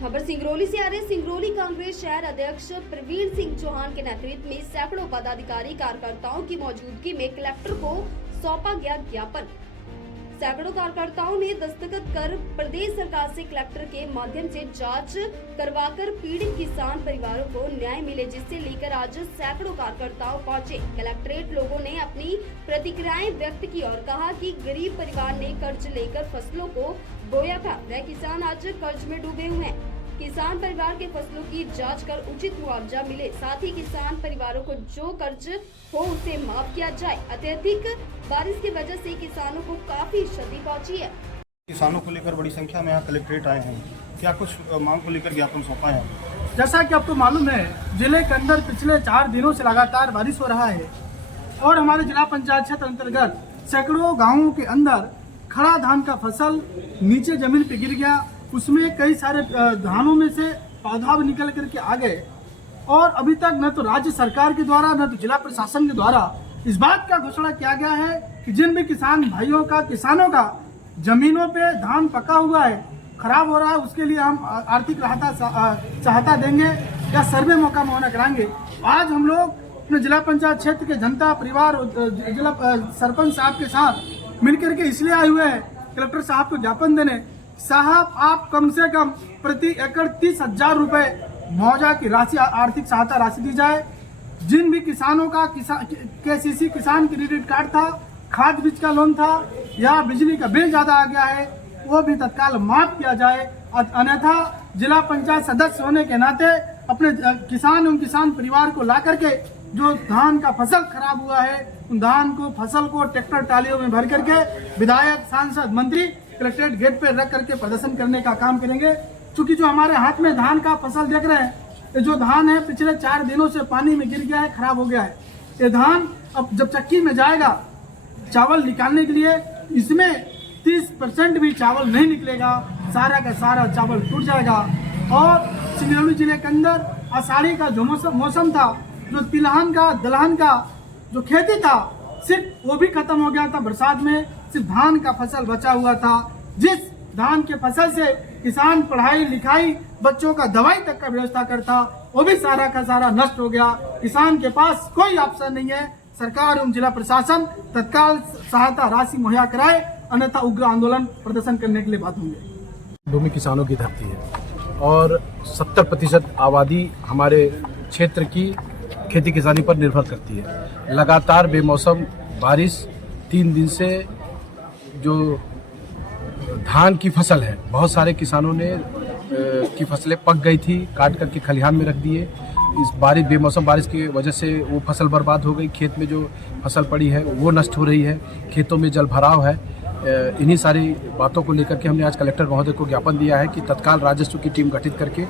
खबर सिंगरौली से आ रही। सिंगरौली कांग्रेस शहर अध्यक्ष प्रवीण सिंह चौहान के नेतृत्व में सैकड़ों पदाधिकारी कार्यकर्ताओं की मौजूदगी में कलेक्टर को सौंपा गया ज्ञापन। सैकड़ों कार्यकर्ताओं ने दस्तखत कर प्रदेश सरकार से कलेक्टर के माध्यम से जांच करवाकर पीड़ित किसान परिवारों को न्याय मिले, जिससे लेकर आज सैकड़ों कार्यकर्ताओं पहुंचे कलेक्ट्रेट। लोगों ने अपनी प्रतिक्रियाएं व्यक्त की और कहा कि गरीब परिवार ने कर्ज लेकर फसलों को बोया था, वह किसान आज कर्ज में डूबे हुए हैं। किसान परिवार के फसलों की जांच कर उचित मुआवजा मिले, साथ ही किसान परिवारों को जो कर्ज हो उसे माफ किया जाए। अत्यधिक बारिश की वजह से किसानों को काफी क्षति पहुंची है। किसानों को लेकर बड़ी संख्या में यहाँ कलेक्ट्रेट आए हैं, क्या कुछ मांग को लेकर ज्ञापन सौंपा है? जैसा कि आपको मालूम है, जिले के अंदर पिछले 4 दिनों से लगातार बारिश हो रहा है और हमारे जिला पंचायत क्षेत्र अंतर्गत सैकड़ों गांवों के अंदर खड़ा धान का फसल नीचे जमीन पे गिर गया। उसमें कई सारे धानों में से पौधा भी निकल करके आ गए और अभी तक न तो राज्य सरकार के द्वारा न तो जिला प्रशासन के द्वारा इस बात का घोषणा किया गया है कि जिन भी किसान भाइयों का, किसानों का जमीनों पे धान पका हुआ है, खराब हो रहा है, उसके लिए हम आर्थिक सहायता देंगे या सर्वे मौका मुहैया कराएंगे। आज हम लोग अपने जिला पंचायत क्षेत्र के जनता परिवार जिला सरपंच साहब के साथ मिलकर के इसलिए आए हुए हैं कलेक्टर साहब को ज्ञापन देने। साहब, आप कम से कम प्रति एकड़ 30,000 रुपए मुआवजा की राशि, आर्थिक सहायता राशि दी जाए। जिन भी किसानों का केसीसी किसान क्रेडिट कार्ड था, खाद बीज का लोन था या बिजली का बिल ज्यादा आ गया है, वो भी तत्काल माफ किया जाए। अन्यथा जिला पंचायत सदस्य होने के नाते अपने किसान एवं किसान परिवार को ला करके जो धान का फसल खराब हुआ है, उन धान को फसल को ट्रैक्टर ट्रालियों में भर करके विधायक, सांसद, मंत्री कलेक्ट्रेट गेट पे रख करके प्रदर्शन करने का काम करेंगे। क्योंकि जो हमारे हाथ में धान का फसल देख रहे हैं, ये जो धान है पिछले 4 दिनों से पानी में गिर गया है, खराब हो गया है। ये धान अब जब चक्की में जाएगा चावल निकालने के लिए, इसमें 30% भी चावल नहीं निकलेगा, सारा का सारा चावल टूट जाएगा। और सिंगरौली जिले के अंदर आषाढ़ी का जो मौसम था, जो तिलहन का, दलहन का जो खेती था, सिर्फ वो भी खत्म हो गया था। बरसात में सिर्फ धान का फसल बचा हुआ था। जिस धान के फसल से किसान पढ़ाई लिखाई, बच्चों का दवाई तक का व्यवस्था करता, वो भी सारा का सारा नष्ट हो गया। किसान के पास कोई ऑप्शन नहीं है। सरकार एवं जिला प्रशासन तत्काल सहायता राशि मुहैया कराए, अन्यथा उग्र आंदोलन प्रदर्शन करने के लिए बात होंगे। भूमि किसानों की धरती है और 70% आबादी हमारे क्षेत्र की खेती किसानी पर निर्भर करती है। लगातार बेमौसम बारिश 3 दिन से जो धान की फसल है, बहुत सारे किसानों ने की फसलें पक गई थी, काट करके खलिहान में रख दिए। इस बेमौसम बारिश की वजह से वो फसल बर्बाद हो गई। खेत में जो फसल पड़ी है वो नष्ट हो रही है, खेतों में जल भराव है। इन्हीं सारी बातों को लेकर के हमने आज कलेक्टर महोदय को ज्ञापन दिया है कि तत्काल राजस्व की टीम गठित करके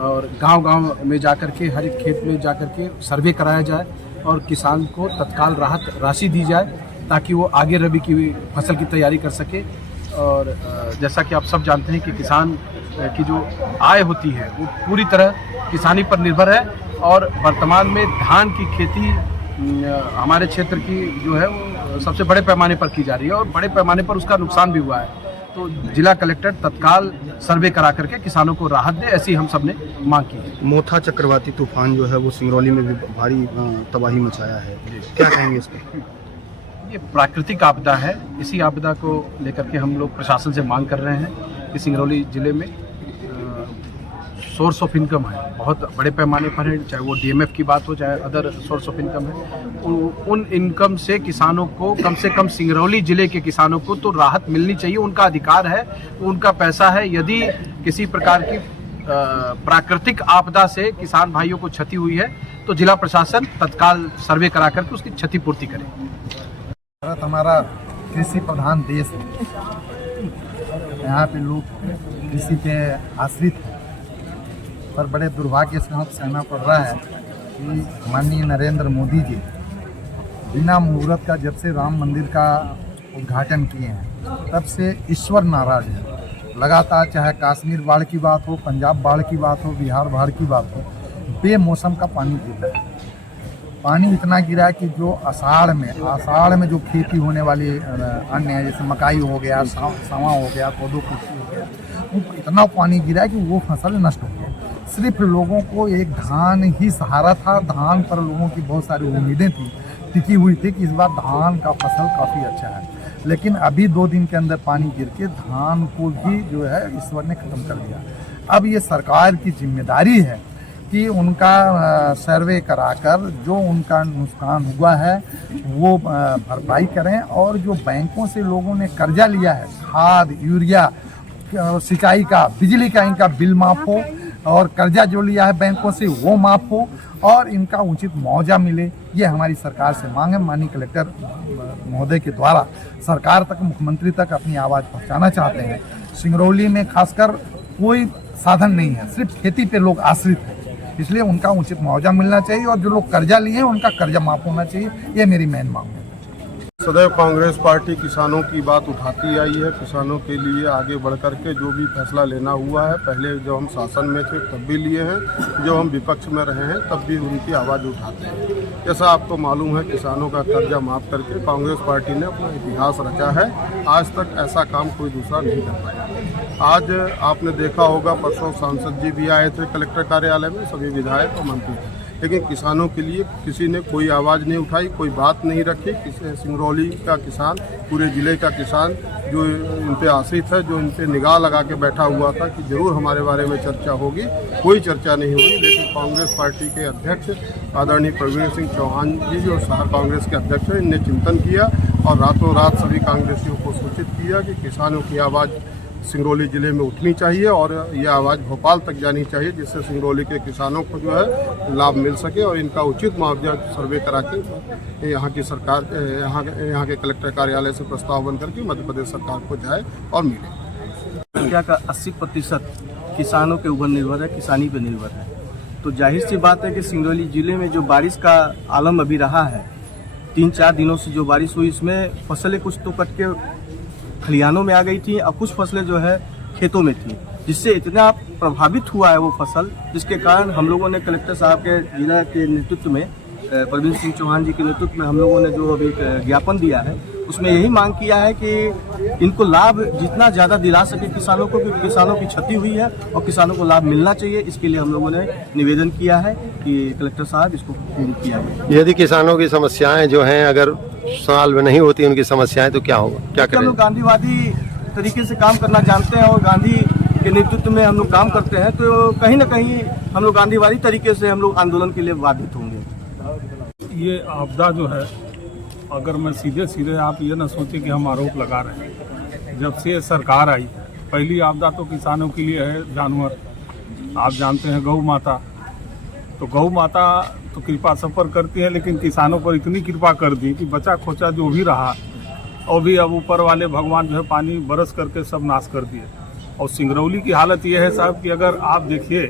और गांव-गांव में जाकर के, हर एक खेत में जाकर के सर्वे कराया जाए और किसान को तत्काल राहत राशि दी जाए ताकि वो आगे रबी की फसल की तैयारी कर सके। और जैसा कि आप सब जानते हैं कि किसान की जो आय होती है वो पूरी तरह किसानी पर निर्भर है और वर्तमान में धान की खेती हमारे क्षेत्र की जो है वो सबसे बड़े पैमाने पर की जा रही है और बड़े पैमाने पर उसका नुकसान भी हुआ है। तो जिला कलेक्टर तत्काल सर्वे करा करके किसानों को राहत दे, ऐसी हम सब ने मांग की है। मोथा चक्रवाती तूफान जो है वो सिंगरौली में भी भारी तबाही मचाया है, क्या कहेंगे इस पर? ये प्राकृतिक आपदा है। इसी आपदा को लेकर के हम लोग प्रशासन से मांग कर रहे हैं कि सिंगरौली जिले में सोर्स ऑफ इनकम है, बहुत बड़े पैमाने पर है, चाहे वो डीएमएफ की बात हो चाहे अदर सोर्स ऑफ इनकम है। उन इनकम से किसानों को, कम से कम सिंगरौली जिले के किसानों को तो राहत मिलनी चाहिए, उनका अधिकार है, उनका पैसा है। यदि किसी प्रकार की प्राकृतिक आपदा से किसान भाइयों को क्षति हुई है तो जिला प्रशासन तत्काल सर्वे करा करके उसकी क्षतिपूर्ति करे। भारत हमारा कृषि प्रधान देश है, यहाँ पे लोग कृषि पे आश्रित हैं, पर बड़े दुर्भाग्य से सहना पड़ रहा है कि माननीय नरेंद्र मोदी जी बिना मुहूर्त का जब से राम मंदिर का उद्घाटन किए हैं तब से ईश्वर नाराज है। लगातार चाहे कश्मीर बाढ़ की बात हो, पंजाब बाढ़ की बात हो, बिहार बाढ़ की बात हो, बेमौसम का पानी गिर रहा है। पानी इतना गिरा है कि जो आषाढ़ में जो खेती होने वाली अन्य जैसे मकाई हो गया, सावा हो गया, कोदो कुटकी हो गया, इतना पानी गिरा कि वो फसल नष्ट हो गई। सिर्फ लोगों को एक धान ही सहारा था, धान पर लोगों की बहुत सारी उम्मीदें थी, टिकी हुई थी कि इस बार धान का फसल काफ़ी अच्छा है। लेकिन अभी 2 दिन के अंदर पानी गिर के धान को भी जो है ईश्वर ने ख़त्म कर दिया। अब ये सरकार की जिम्मेदारी है कि उनका सर्वे कराकर जो उनका नुकसान हुआ है वो भरपाई करें, और जो बैंकों से लोगों ने कर्जा लिया है, खाद, यूरिया, सिंचाई का, बिजली का, इनका बिल माफ़ हो, और कर्जा जो लिया है बैंकों से वो माफ़ हो, और इनका उचित मुआवजा मिले। ये हमारी सरकार से मांग है। माननीय कलेक्टर महोदय के द्वारा सरकार तक, मुख्यमंत्री तक अपनी आवाज़ पहुंचाना चाहते हैं। सिंगरौली में खासकर कोई साधन नहीं है, सिर्फ खेती पे लोग आश्रित हैं, इसलिए उनका उचित मुआवजा मिलना चाहिए, और जो लोग कर्जा लिए हैं उनका कर्जा माफ़ होना चाहिए। ये मेरी मेन मांग है। सदैव कांग्रेस पार्टी किसानों की बात उठाती आई है। किसानों के लिए आगे बढ़ कर के जो भी फैसला लेना हुआ है, पहले जब हम शासन में थे तब भी लिए हैं, जब हम विपक्ष में रहे हैं तब भी उनकी आवाज़ उठाते हैं। जैसा आपको मालूम है, किसानों का कर्जा माफ़ करके कांग्रेस पार्टी ने अपना इतिहास रचा है। आज तक ऐसा काम कोई दूसरा नहीं कर पाया। आज आपने देखा होगा, परसों सांसद जी भी आए थे कलेक्टर कार्यालय में, सभी विधायक और मंत्री थे, लेकिन किसानों के लिए किसी ने कोई आवाज़ नहीं उठाई, कोई बात नहीं रखी। सिंगरौली का किसान, पूरे ज़िले का किसान जो इन पे आश्रित है, जो इन पे निगाह लगा के बैठा हुआ था कि ज़रूर हमारे बारे में चर्चा होगी, कोई चर्चा नहीं हुई। लेकिन कांग्रेस पार्टी के अध्यक्ष आदरणीय प्रवीण सिंह चौहान जी जो शहर कांग्रेस के अध्यक्ष हैं, इनने चिंतन किया और रातों रात सभी कांग्रेसियों को सूचित किया कि किसानों की आवाज़ सिंगरौली ज़िले में उठनी चाहिए और यह आवाज़ भोपाल तक जानी चाहिए, जिससे सिंगरौली के किसानों को जो है लाभ मिल सके और इनका उचित मुआवजा सर्वे करा के यहाँ की सरकार, यहाँ के कलेक्टर कार्यालय से प्रस्ताव बन करके मध्य प्रदेश सरकार को जाए और मिले। संख्या का 80% किसानों के ऊपर निर्भर है, किसानी पर निर्भर है। तो जाहिर सी बात है कि सिंगरौली ज़िले में जो बारिश का आलम अभी रहा है, 3-4 दिनों से जो बारिश हुई, इसमें फसलें कुछ तो कट के खलिहानों में आ गई थी और कुछ फसलें जो है खेतों में थी, जिससे इतना प्रभावित हुआ है वो फसल, जिसके कारण हम लोगों ने कलेक्टर साहब के जिला के नेतृत्व में, प्रवीण सिंह चौहान जी के नेतृत्व में हम लोगों ने जो अभी ज्ञापन दिया है, उसमें यही मांग किया है कि इनको लाभ जितना ज़्यादा दिला सके किसानों को, क्योंकि किसानों की क्षति हुई है और किसानों को लाभ मिलना चाहिए। इसके लिए हम लोगों ने निवेदन किया है कि कलेक्टर साहब इसको पूर्ण किया जाए। यदि किसानों की समस्याएं जो हैं अगर सॉल्व नहीं होती उनकी समस्याएं, तो क्या होगा, क्या करें? हम लोग गांधीवादी तरीके से काम करना जानते हैं और गांधी के नेतृत्व में हम लोग काम करते हैं, तो कहीं ना कहीं हम लोग गांधीवादी तरीके से हम लोग आंदोलन के लिए बाधित होंगे। ये आपदा जो है, अगर मैं सीधे आप ये ना सोचें कि हम आरोप लगा रहे हैं। जब से सरकार आई, पहली आपदा तो किसानों के लिए है जानवर। आप जानते हैं गौ माता, तो गौ माता तो कृपा सब पर करती है, लेकिन किसानों पर इतनी कृपा कर दी कि बचा खोचा जो भी रहा और भी अब ऊपर वाले भगवान जो है पानी बरस करके सब नाश कर दिए। और सिंगरौली की हालत ये है साहब कि अगर आप देखिए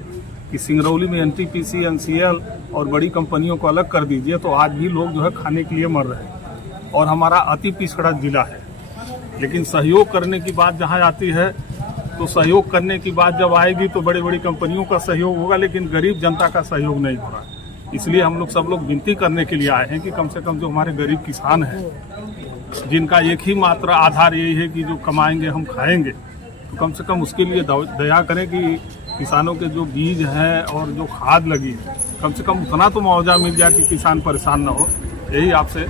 कि सिंगरौली में NTPC, NCL और बड़ी कंपनियों को अलग कर दीजिए तो आज भी लोग जो है खाने के लिए मर रहे हैं और हमारा अति पिछड़ा जिला है। लेकिन सहयोग करने की बात जहाँ आती है तो सहयोग करने की बात जब आएगी तो बड़ी बड़ी कंपनियों का सहयोग होगा, लेकिन गरीब जनता का सहयोग नहीं हो रहा है। इसलिए हम लोग सब लोग विनती करने के लिए आए हैं कि कम से कम जो हमारे गरीब किसान हैं, जिनका एक ही मात्र आधार यही है कि जो कमाएंगे हम खाएंगे, तो कम से कम उसके लिए दया करें कि किसानों के जो बीज हैं और जो खाद लगी है, कम से कम उतना तो मुआवजा मिल जाए कि किसान परेशान न हो। यही आपसे